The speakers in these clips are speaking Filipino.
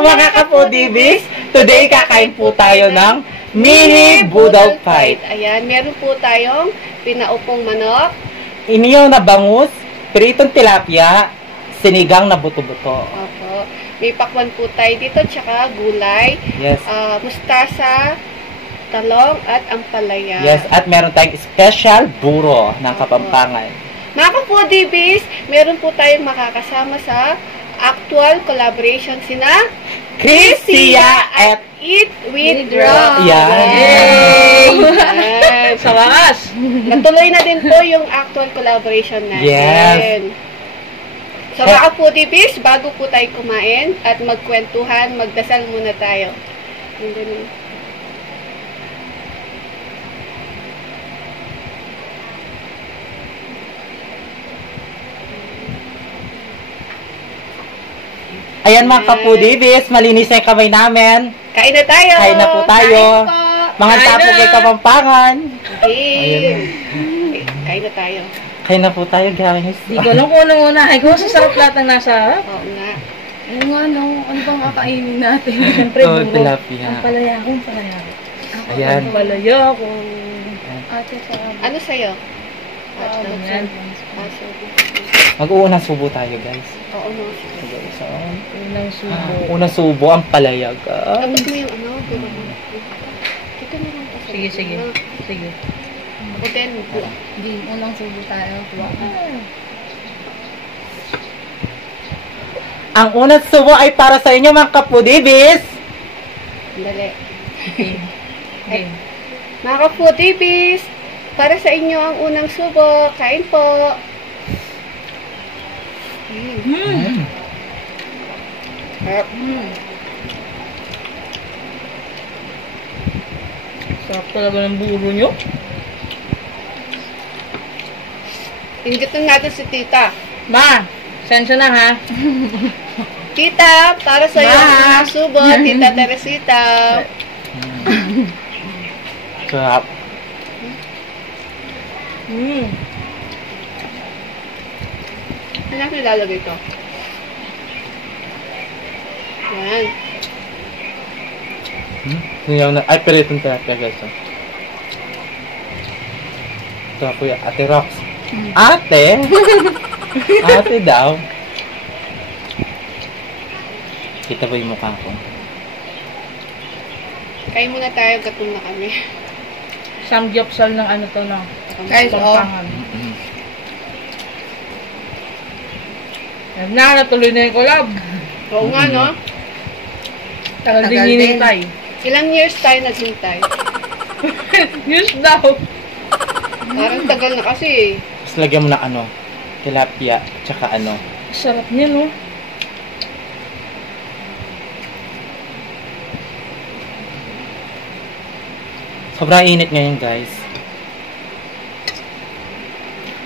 mga kapodibis, today kakain po tayo ng mini budol fight. Ayan, meron po tayong pinaupong manok. Iniyaw na bangus, pritong tilapia, sinigang na buto-buto. Opo. May pakwan po tayo dito, tsaka gulay, Yes. mustasa, talong, at ampalaya. Yes, at meron tayong special buro ng Kapampangan. Mga kapodibis, meron po tayong makakasama sa actual collaboration sina Chris, Sia, at Eat with Rob. Yay! Yes. Sa wakas. Natuloy na din po yung actual collaboration natin. Yes. So mga kapodibis, bago po tayo kumain at magkwentuhan, magdasal muna tayo. Yung ganun. Ayan mga kapodibis, malinis na yung kamay namin. Kain na tayo! Kain na po tayo. Mga Kain tapo na. kay Kapampangan. Okay. Kain na tayo. Kain na po tayo, guys. Di ko alam kung ano una. Ay, kung sasarap lahat ng nasa harap. Oo nga. Ano nga, no? Ano bang kakainin natin? Siyempre, Oh, buro. tilapia. Ang palaya ko, ang palaya ko. Ayan. Ang palaya ko. Ate, Ano sa'yo? yan. Paso. Mag-uunang subo tayo, guys. Oo, no. So, Unang subo. unang subo, ang palayag. Tapos mo yung ano, dito mo. Dito na lang. Sige, sige. Sige. Ako din. Di, unang subo tayo. Ang unang subo ay para sa inyo, mga kapodibis. Dali. Okay. Mga kapodibis, para sa inyo ang unang subo. Kain po. Sarap talaga ng buro nyo. Inggitin natin si tita. Ma, sensya na ha. Tita, para sa iyo Ma. ang unang subo. Tita Teresita. Sarap. Ano natin ilalagay ito? Yan. Ngayon na, ay, piritong tilapia, guys. Ito, kuya, Ate Rox. Ate? Ate daw. Kita ba yung mukha ko? Kain muna tayo, gatum na kami. Samgyupsal ng ano to na. Guys, Pampangan. Yan na, natuloy na yung collab. Oo nga, no? Tagal din Tagal hinintay. Ilang years tayo naghintay? News daw. Parang tagal na kasi eh. Tapos lagyan mo na ano, tilapia, tsaka ano. Sarap niya, no? Sobrang init ngayon, guys.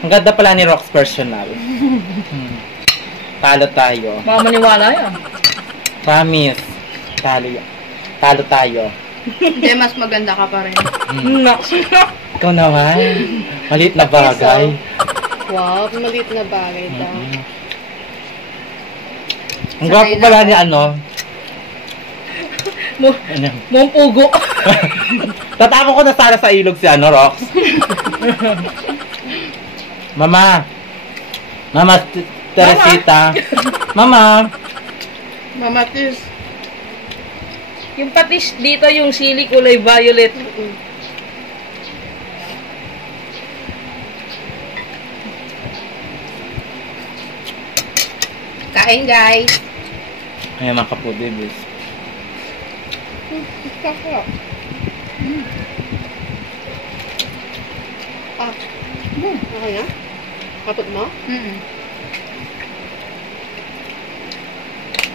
Ang ganda pala ni Rox personal. Talo tayo. Baka maniwala yan. Promise. Talo tayo. Hindi, mas maganda ka pa rin. Naks. Ikaw naman. Maliit na bagay. Wow, maliit na bagay daw. Ang gwapo pala niya, ano? Ano? Mong pugo. Tatapon ko na sana sa ilog si ano, Rox. Mama. Mama Teresita. Mama. Mamatis. Yung patis dito, yung sili kulay violet. Kain, guys. Ayan mga kapudibis. Kakak. Ah. Okay na? Kapot mo?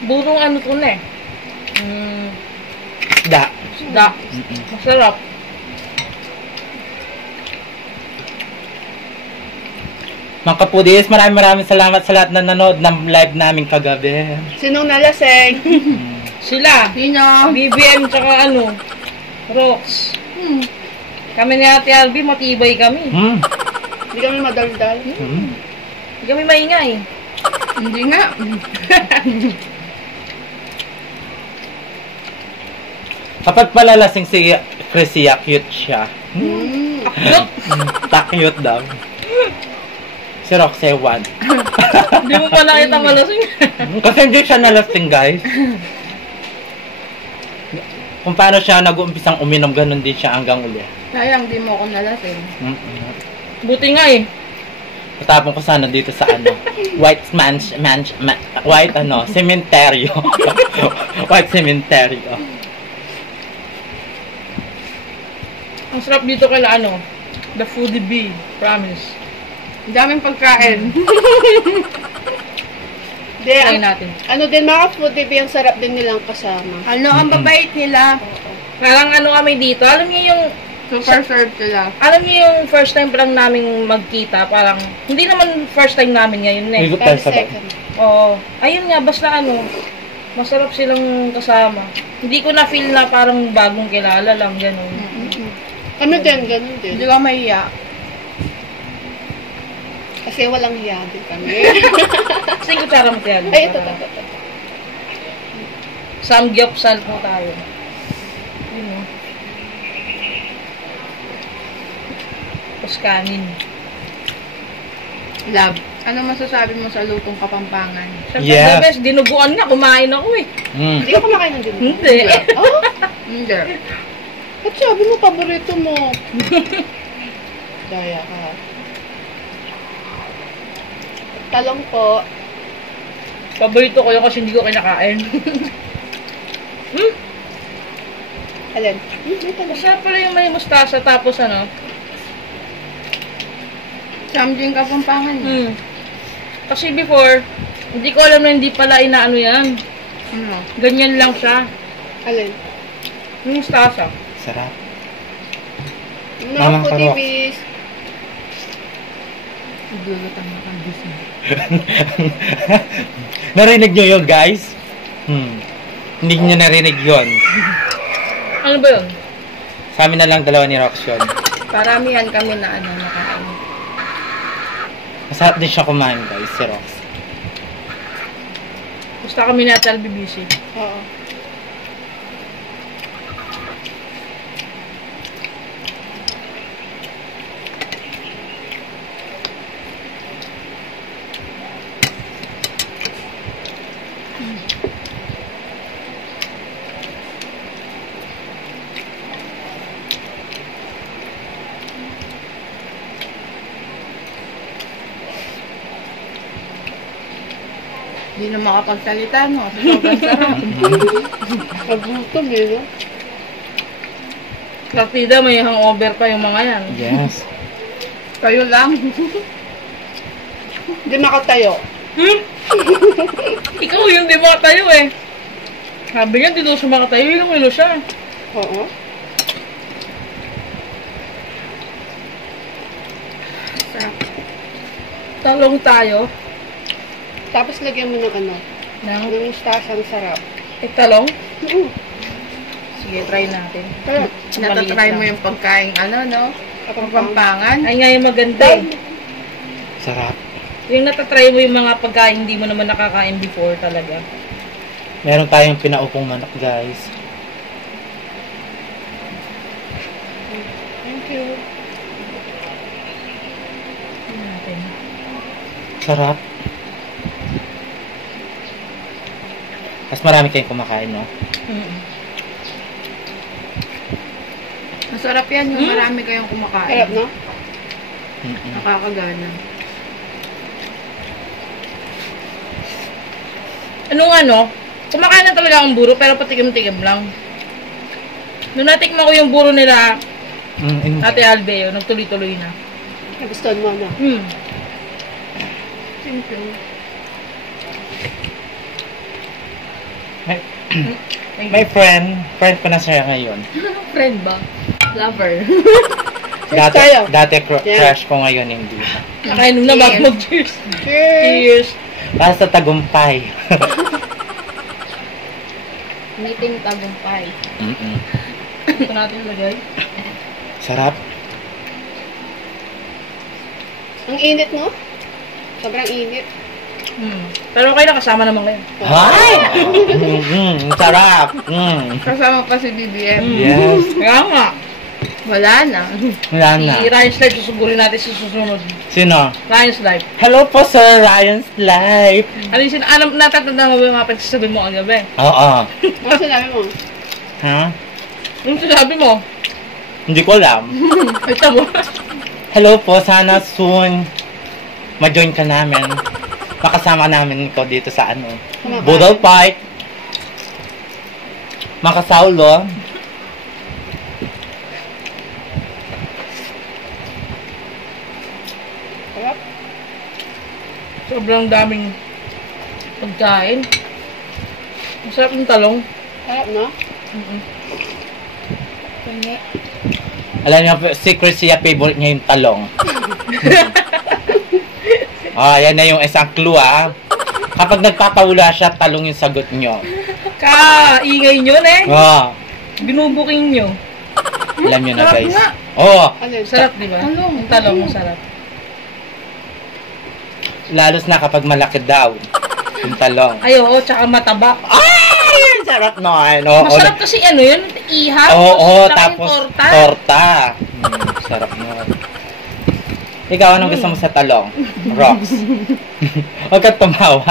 Burong ano to na eh. Da. Da. Masarap. Mga kapudibis, maraming salamat sa lahat na nanood ng live namin kagabi. Sinong nalaseng? Sila. Sino? BBM tsaka ano. Rox. Kami ni Ate Albi, matibay kami. Hindi kami madaldal. Hindi kami maingay. Hindi nga. Kapag palalasing si Chrissy, cute siya. Cute daw. Si Roxy, 1. Hindi mo pa nakita malasing. Kasi hindi siya nalasing, guys. Kung paano siya nag-uumpisang uminom, ganun din siya hanggang uli. Sayang, di mo ako nalasing. Buti nga eh. Matapon ko sana dito sa white cementerio. White cementerio. Ang sarap dito kala The Foodie Bee. Promise. Ang daming pagkain. Try natin. Din mga foodie bee, ang sarap din nilang kasama. Ang babait nila. Parang kami dito. Alam niyo yung Super serve sila. alam niyo yung first time pa lang naming magkita, parang, hindi naman first time namin ngayon eh. May tayo sa Oo. Ayun nga, basta masarap silang kasama. Hindi ko na feel na parang bagong kilala lang, gano'n. Kami din, ganun din. Hindi ka mahiya. Kasi walang hiya din kami. Kasi yung kutsara mo tayo. Ay, ito. Samgyupsal po tayo. Yun o. Tapos kanin. Love. Ano masasabi mo sa lutong Kapampangan? Siyempre, Yes. the best, dinuguan nga, kumain ako eh. Hindi ka kumakain ng dinuguan? Hindi. Oh? Hindi. Ba't sabi mo, paborito mo? Daya ka. Talong po. Paborito ko yun kasi hindi ko kinakain. Alin? May talong. Masarap pala yung may mustasa tapos Samjing Kapampangan. Kasi before, hindi ko alam na hindi pala inaano yan. Ano? Ganyan lang siya. Alin? Yung mustasa. Sarap. Mga Karok. putibis. Narinig nyo yun, guys? Hindi nyo narinig yun. Ano ba yun? Sa amin na lang dalawa ni Rox yun. Paramihan kami na nakain. Masarap din siya kumain, guys, si Rox. Basta kami na LBBC. Oo. Hindi na makapagsalita, no? Kasi sobrang sarap. Pag-gutom, no? Partida, may hangover pa yung mga yan. Yes. Kayo lang. Hindi makatayo. Ikaw yung di makatayo eh. Sabi niya, di daw siya makatayo, ilang siya. Oo. Sarap. Talong tayo. Tapos lagyan mo ng ng mustasa, ang sarap. Talong? Oo. Sige, try natin. Sarap. Natatry mo yung pagkain, no? Kapampangan. Ay nga yung maganda eh. Sarap. Yung natatry mo yung mga pagkain hindi mo naman nakakain before talaga. Meron tayong pinaupong manok, guys. Thank you. Natin. Sarap. Mas marami kayong kumakain, no? Masarap yan yung marami kayong kumakain. Sarap, no? Nakakagana. Kumakain na talaga akong buro pero patikim-tikim lang. Nung natikman ko yung buro nila, Ate Albe, nagtuloy-tuloy na. Nagustuhan mo, no? Thank you. May friend ko na siya ngayon. Friend ba? Lover. Dati crush ko ngayon, hindi. Nakainom na bago mag-cheers. Cheers! Para sa tagumpay. Meeting tagumpay. Ito natin lagay. Sarap. Ang init, no? Sobrang init. Pero okay na, kasama naman kayo. Ay! Sarap! Kasama pa si BBM. Yes. Kaya nga. Wala na. Wala na. Si Ryan's Life, susugurin natin sa susunod. Sino? Ryan's Life. Hello po, Sir Ryan's Life. Ano yung natatanda mo ba yung mga pagsasabi mo ang gabi? Oo. Ano sinabi mo? Ha? Yung sinabi mo? Hindi ko alam. Ito mo. Hello po, sana soon ma-join ka namin. Makasama namin ko dito sa ano. Budol Park. Makasaulo. Sarap. Sobrang daming pagkain. Masarap yung talong. Sarap, no? Alam niyo, secret siya, favorite niya yung talong. Yan na yung isang clue, ah. Kapag nagpapawala siya, talong yung sagot niyo. Ingay nyo, eh. Binubuking nyo. Alam niyo na, Sarap guys. nga. Ano yun? Sarap, di ba? Yung talong, masarap. Lalos na kapag malaki daw. Yung talong. Ay, oo, tsaka mataba. Ay! Sarap nun. Oo, Masarap kasi ano yun, ihaw. Oo, tsaka tapos yung torta. torta. Sarap nun. Ikaw, anong gusto mo sa talong? Rocks. Huwag kang tumawa.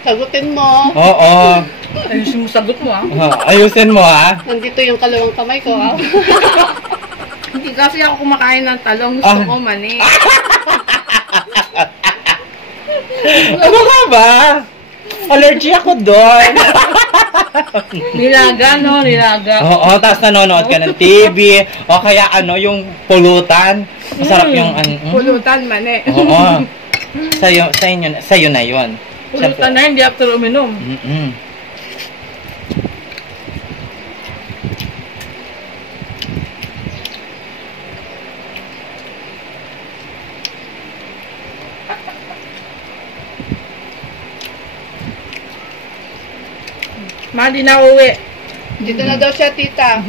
Sagutin mo. Oo. Ayusin mo sagot mo, ah. Ayusin mo, ha? Nandito yung kalawang kamay ko, ha? Hindi kasi ako kumakain ng talong. Gusto ko mani. Ano ka ba? Allergy ako doon. Nilaga, no? Nilaga. Oo, tapos nanonood ka ng TV. O kaya ano, yung pulutan. Masarap yung ano. Pulutan, mani. Oo. Sa'yo na yun. Pulutan na, hindi after uminom. Ma, di na uwi. Dito na daw siya, tita.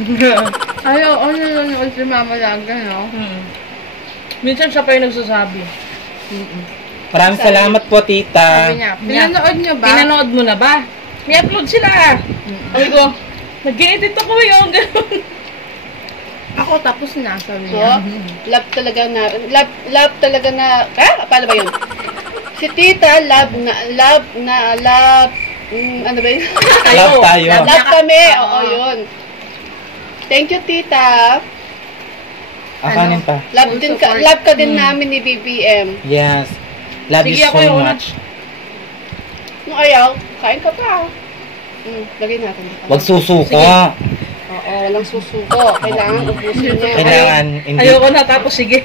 Ayaw, ano yun yung si Mama Laga, no? Minsan siya pa yung nagsasabi. Maraming salamat po, tita. Sabi niya, Pinanood niyo ba? pinanood mo na ba? May upload sila. Sabi ko, nag-edit ako yung gano'n. Ako tapos na, sabi So, niya. love talaga na, paano ba yun? Si tita, ano ba yun? Love tayo. Love kami, oo, yun. Thank you, tita. Akanin pa. Love ka din namin ni BBM. Yes. Love you Sige, ako so yung much. Kung ayaw, kain ka pa. Lagay natin. Huwag susuko. Sige. Oo, walang susuko. Kailangan ubusin niya. Kailangan, hindi Ayoko na, tapos sige.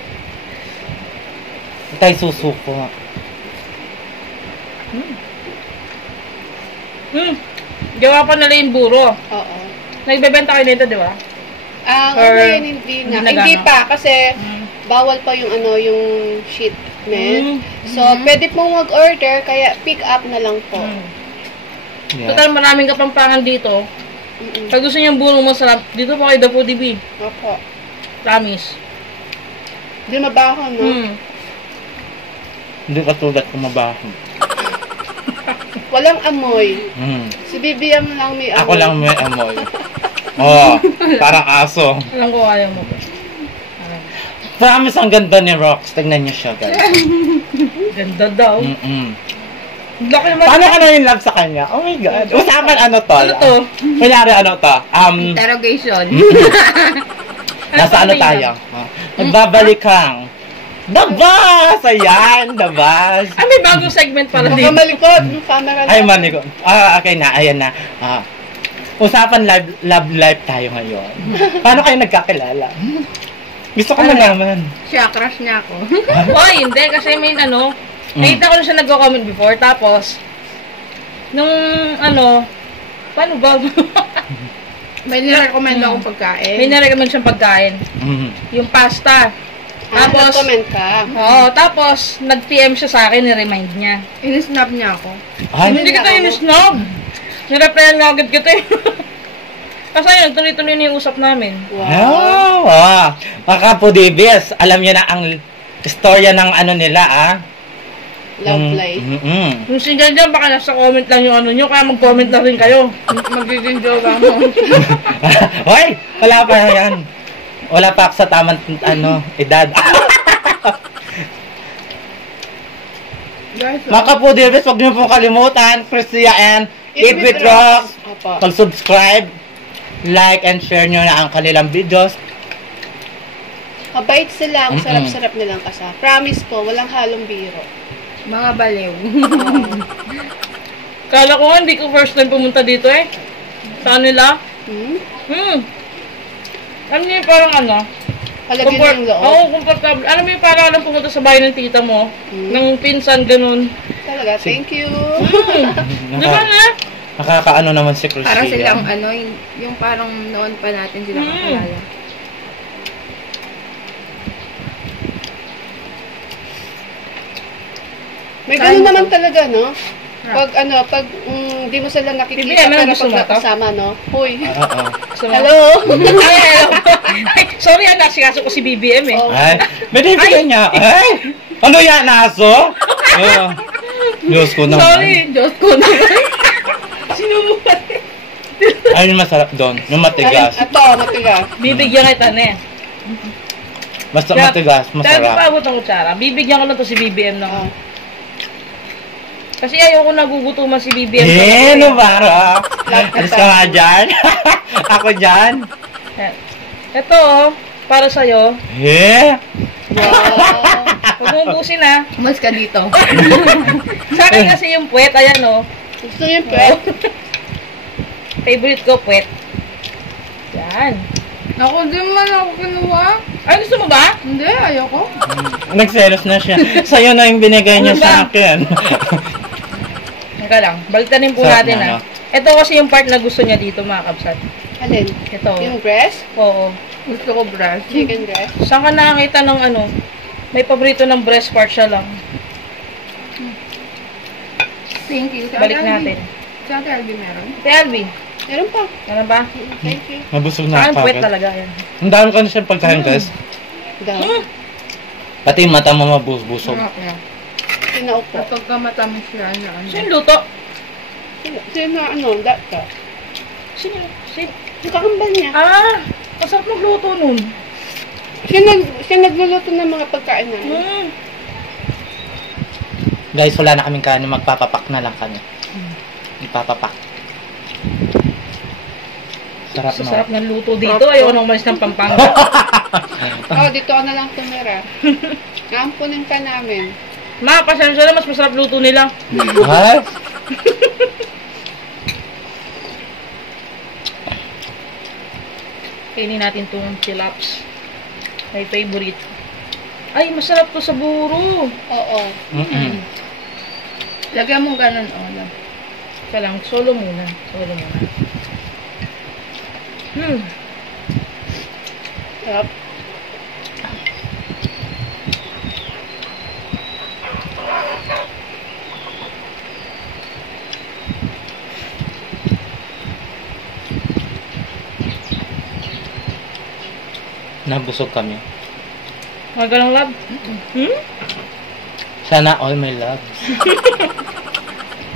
tayo susuko. Gawa pa nila yung buro. Oo. Nagbebenta kayo nito, di ba? Or Ngayon hindi na. hindi na Hindi gano'n? pa kasi bawal pa yung yung shipment. So, pwede pong mag-order kaya pick up na lang po. Yeah. Total, maraming kapampangan dito. Pag gusto niyang buro masarap, dito po kay Dapo TV. Opo. Promise. Hindi mabaho, no? Hindi katulad kung mabaho. Walang amoy. Si BBM lang may amoy. Ako lang may amoy. Parang aso. Alam ko, ayaw mo. Promise, ang ganda ni Rox. Tignan niyo siya, guys. Ganda daw. Laki naman. Paano ka na in love sa kanya? Oh my God. Usapan ano to? Ano to? Kunyari ano to? Interrogation. Nasa ano tayo? Nagbabalik kang. The Bus! Ayan, The Bus. May bagong segment pala Baka dito. malikot. Yung camera Ay, manigo. Okay na. Ayan na. Usapan love life tayo ngayon. Paano kayo nagkakilala? Gusto ko malaman. Siya, crush niya ako. Hoy, hindi. Kasi may nakita ko na siya nagko-comment before. Tapos, nung paano ba? May nirecommend akong pagkain. May narecommend siyang pagkain. Yung pasta. Tapos, nag-comment ka. Oo, tapos, nag-PM siya sa akin, ni-remind niya. In-snap niya ako. Ay, Hindi kita yung snob. Nireplyan nga agad kita eh. Kasi yun, tuloy-tuloy na yung usap namin. wow. Mga kapudibis, alam niyo na ang istorya ng ano nila, Love life. Yung single dyan, baka nasa comment lang yung ano nyo, kaya mag-comment na rin kayo. Magiging jowa mo. Hoy! Wala pa yan. Wala pa ako sa tamang, edad. Guys, Mga kapudibis, huwag niyo po kalimutan, Cristia and Eat with Rocks. Opo. Mag-subscribe, like, and share nyo na ang kanilang videos. Mabait sila, ang sarap-sarap nilang kasa. Promise po, walang halong biro. mga baliw. Kala ko nga, hindi ko first time pumunta dito eh. Sa nila. Alam niyo yung parang ano? Palagyan na yung loob. Oo, comfortable. Alam mo yung parang alam pumunta sa bahay ng tita mo. Ng pinsan, ganun. Talaga, thank you. Di ba na? Nakakaano naman si Cristia. Parang silang ano, yung parang noon pa natin sila kakilala. May ganun naman talaga, no? Pag di mo sila nakikita, pero pag nakasama, no? Hoy. Hello? Ay, hello. Ay, sorry, nasikaso ko si BBM eh. Oh. Ay, binibigyan niya. Ay, ano yan, aso? Diyos ko naman. Sorry, Diyos ko naman. Sino mo ba? Ayun yung masarap doon, yung matigas. Ito, matigas. Bibigyan kita na eh. Basta matigas, Kaya masarap. paabot ang kutsara. Bibigyan ko na to si BBM na. Kasi ayoko nagugutuman si BBM. Ano ba? Alis ka nga dyan. Ako dyan. Ito oh, para sa'yo. Wow. Huwag mong ubusin ha. Mas ka dito. Sa akin kasi yung puwet, ayan oh. Gusto niyo yung pwet? Favorite ko, puwet. Yan. Ako din man ako kinuha. Ay, gusto mo ba? Hindi, ayoko. Nagselos na siya. Sa'yo na yung binigay niya sa akin. Teka lang, baliktarin po Sarap natin na, ha. no? Ito kasi yung part na gusto niya dito mga kapsat. Alin? Ito. Yung breast? Oo. Gusto ko breast. Chicken breast? Saan ka nakakita ng ano? May paborito ng breast part siya lang. Thank you. Balik natin. Sa Ate Albi meron? Ate Albi, Meron pa. ano ba? Thank you. Mabusog Sa na akin ako. puwet talaga yan. Ang dami ko na siyang pagkain, guys. Dami. Pati yung mata mo mabusbusog. Okay. Sinaupo. Kapag ka matamis siya, ano. Sino luto? Sino data? Sino? Yung kakambal niya. Ah! Masarap magluto nun. Siya nagluluto ng mga pagkain namin. Guys, wala na kaming kanin. Magpapapak na lang kami. Magpapapak. Sarap Sa no? sarap ng luto dito. Ayoko nang umalis ng Pampanga. Dito ka na lang tumira. Naampunin ka namin. Ma, pasensya na. Mas masarap luto nila. Ay? Kainin natin itong chilaps. My favorite. Ay, masarap to sa buro. Oo. Lagyan mo ganun, Kaya lang, solo muna. Solo muna. Sarap. Nabusog kami. Mga ganang lab. Sana all my love.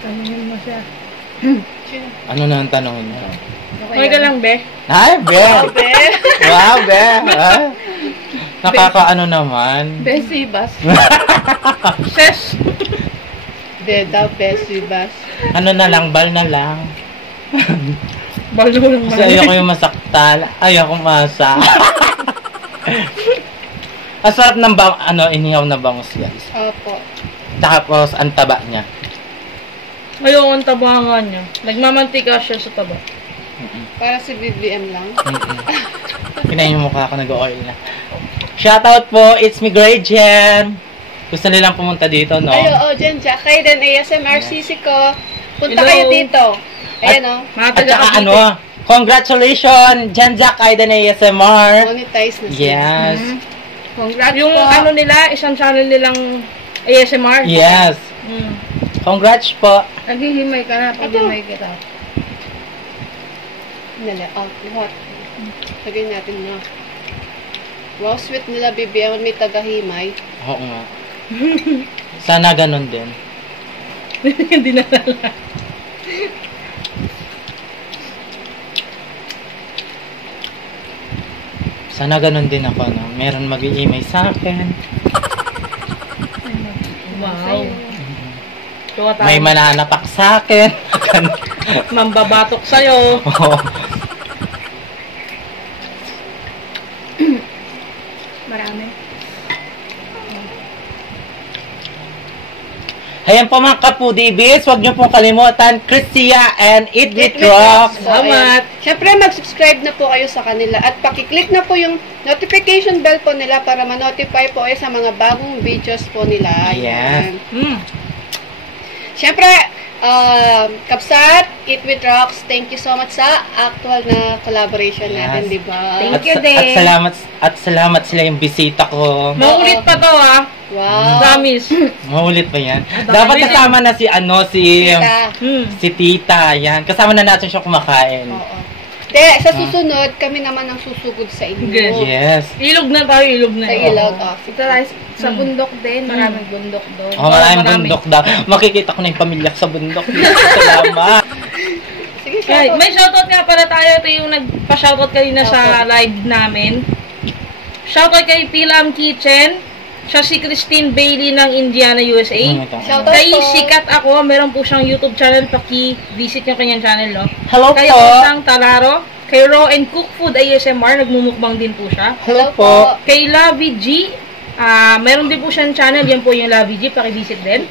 Tanungin mo siya. Ano na ang tanongin niya? Mga galang, be. Ay, be! Grabe. Wow, be! Ah. Nakakaano naman. Bessie, bas. Ses. Deda, besibas. Ano na lang, bal na lang. Balo lang Kasi ayoko yung masaktal. Ayoko masa. Ang sarap ng inihaw na bangus, guys. Opo. Tapos, ang taba niya. Ayoko ang tabangan niya. Nagmamantika siya sa taba. Para si BBM lang. Kinain yung mukha ko, nag-oil na. Shoutout po, it's me, Gretchen. Gusto nilang pumunta dito, no? Ay, oo, dyan, Jack. Kayo din, ASMRCC ko. Punta Hello. kayo dito. Ayan, o. Mga At saka taga-Cavite. congratulations, Jan Jack Aiden ASMR. Monetize na siya. Yes. Congrats Yung po. ano nila, isang channel nilang ASMR. Yes. Congrats po. Naghihimay ka na pag himay kita. Nala, what? Lagay natin na. Wow, sweet nila, BBM. May tagahimay. Oo nga. Sana ganun din. Hindi na nalala. Sana ganun din ako, no? Meron mag-i-email sa akin. Wow. May mananapak sa akin. Mambabatok sa'yo. Oo. Marami. Ayan po mga kapudibis, huwag niyo pong kalimutan, Cristia and Eat with Rox. Salamat. Siyempre, mag-subscribe na po kayo sa kanila at pakiclick na po yung notification bell po nila para ma-notify po kayo sa mga bagong videos po nila. Yes. Siyempre, Kapsat, Eat with Rox, thank you so much sa actual na collaboration natin, di ba? Thank you din. At salamat sila yung bisita ko. Maulit pa to, ah. Wow. Promise. Maulit pa yan. Dapat kasama na si Tita. si Tita. Yan. Kasama na natin siya kumakain. Oo. Sa susunod, kami naman ang susugod sa inyo. Okay. Yes. Ilog na tayo, ilog na. Sa ilog. Ito tayo sa bundok din. Maraming bundok doon. Oh, maraming bundok daw. Makikita ko na yung pamilya sa bundok. Salamat. Sige, Ay, shoutout. may shoutout nga pala tayo. Ito yung nagpa-shoutout kanina sa live namin. Shoutout kay Pilam Kitchen. Siya si Christine Bailey ng Indiana, USA. Shoutout Kay po. Sikat Ako, meron po siyang YouTube channel. Paki-visit yung kanyang channel, no? Hello Kay po. Osang Talaro. Kay Raw and Cook Food ASMR. Nagmumukbang din po siya. Hello po. Kay Lavi G. Meron din po siyang channel. Yan po yung Lavi G. Paki-visit din.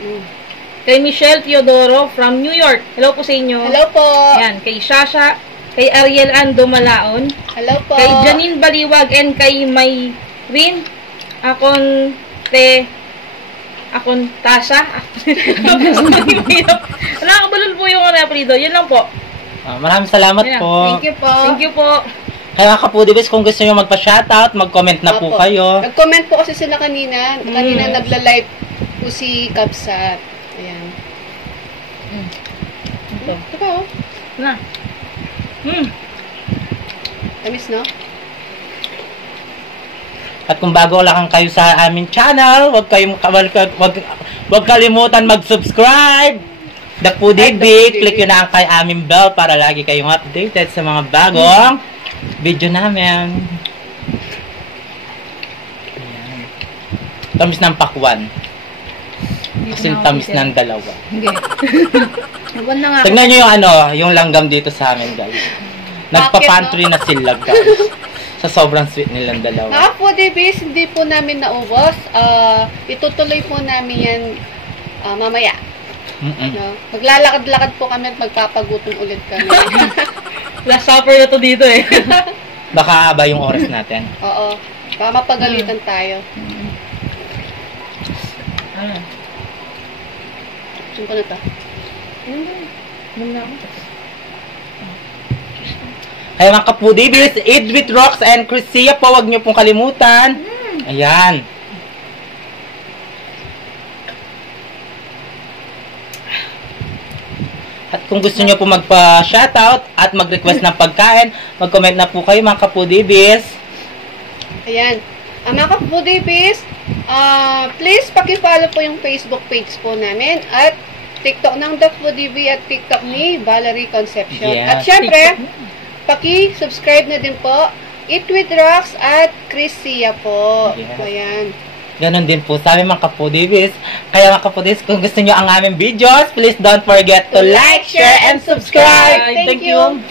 Kay Michelle Teodoro from New York. Hello po sa inyo. Hello po. Yan. Kay Shasha. Kay Ariel Ando Malaon. Hello po. Kay Janine Baliwag and kay Mayrin Akontasa. Nakakabulol po yung apelido. Yan lang po. Maraming salamat Yeah. po. Thank you po. Thank you po. Kaya mga kapudibis, kung gusto nyo magpa-shoutout, mag-comment na po Opo. kayo. Nag-comment po kasi sila kanina. Kanina nagla-live po si Kapsat. Ayan. Ito. Ito pa, oh. Na. Tamis, no? At kung bago lang kayo sa aming channel, huwag kalimutan mag-subscribe. The Foodie click yun na ang kay aming bell para lagi kayong updated sa mga bagong video namin. Ayan. Tamis ng pakwan. Kasi tamis ng dalawa. Hindi. Huwag na nga. Tignan nyo yung yung langgam dito sa amin, guys. Nagpa-pantry na sila, guys. Sa sobrang sweet nilang dalawa. Mga foodies, hindi po namin naubos. Itutuloy po namin yan mamaya. No? Maglalakad-lakad po kami at magpapagutom ulit kami. Last supper na to dito eh. Baka aba yung oras natin. Oo. Baka mapagalitan tayo. Saan ko na to? Kaya mga kapudibis, Eat with Rox and Cristia po, huwag nyo pong kalimutan. Ayan. At kung gusto nyo po magpa-shoutout at mag-request ng pagkain, mag-comment na po kayo mga kapudibis. Ayan. Mga ka-foodies, please paki-follow po yung Facebook page po namin at TikTok ng The Foodie at TikTok ni Valerie Concepcion. Yes. At syempre, paki-subscribe na din po Eat with Rox at Cristia po. Yes. Ayan. Ganon din po sa aming mga kapudibis. Kaya mga kapudibis, kung gusto nyo ang aming videos, please don't forget to like, share, and subscribe. Thank you.